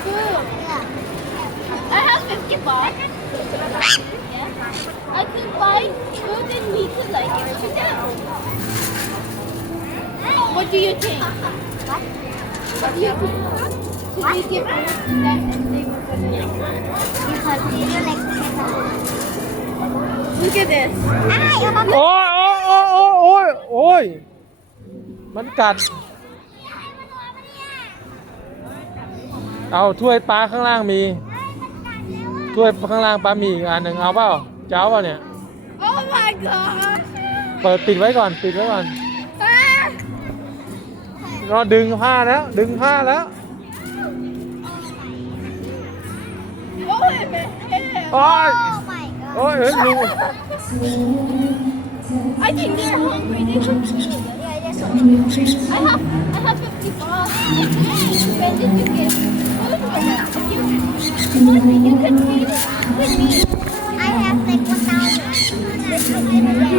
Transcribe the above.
some food. I have 50 baht. Yeah. I could buy food and we could like give it to them. What do you think? What do you think? Should we give food to them and they were gonna Because you do like Look at this. อ้ายเอามา โอ้ยโอ้ยโอ้ยโอ้ยโอ้ยมันกัด เอาถ้วยปลาข้างล่างมี ถ้วยข้างล่างปลามีอีกอันหนึ่งเอาเปล่าจะเอาเปล่าเนี่ย Oh my god. เปิดปิดไว้ก่อนปิดไว้ก่อน Ah! เราดึงผ้าแล้ว ดึงผ้าแล้ว Oh, wait a minute. โอ้ยโอ้ my god โอ้ยเฮ้ยลุง I think they're hungry. They should eat. Yeah, that's what I have, I have 50 bucks. When did you you can do with me? I have like 1,000.